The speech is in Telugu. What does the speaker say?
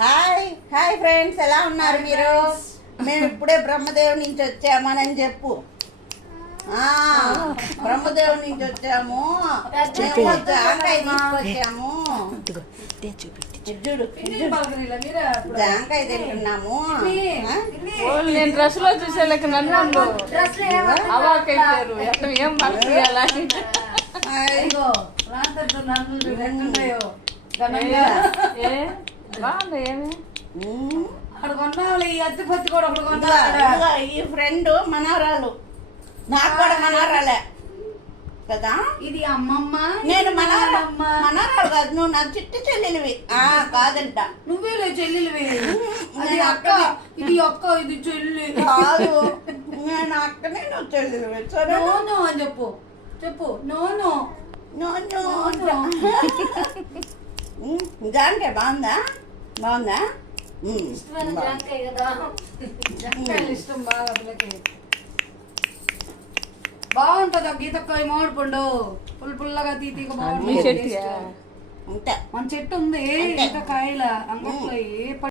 హాయ్ హాయ్ ఫ్రెండ్స్, ఎలా ఉన్నారు మీరు? మేము ఇప్పుడే బ్రహ్మదేవుని నుంచి వచ్చామని చెప్పు. బ్రహ్మదేవుని నుంచి వచ్చాము, జాంకాయ తీసుకొచ్చాము. జాంకాయ తింటున్నాము. నేను డ్రెస్ లో చూసేలేక నన్ను ఏం బాగుంది. ఏమి ఈ ఫ్రెండ్ మనవరాలు, నాకు కూడా మనవరాలే కదా. ఇది అమ్మమ్మ, నేను మనవరాలు కాదు, నువ్వు నా చిట్టి చెల్లెలివి. కాదంట, నువ్వే చెల్లెలివి. అది అక్క, ఇది అక్క, ఇది చెల్లి కాదు. నేను అక్కనే, నువ్వు చెల్లెలివి. నో అని చెప్పు, చెప్పు. నో జాంకాయ బాగుందా? బాగుందా? ఇష్టం బాగా పిల్లకి. బాగుంటది ఆ గీతకాయ మామిడి పండు, పుల్లగా తీతీగా బాగుంటుంది. మన చెట్టు ఉంది గీతకాయల అంగట్లో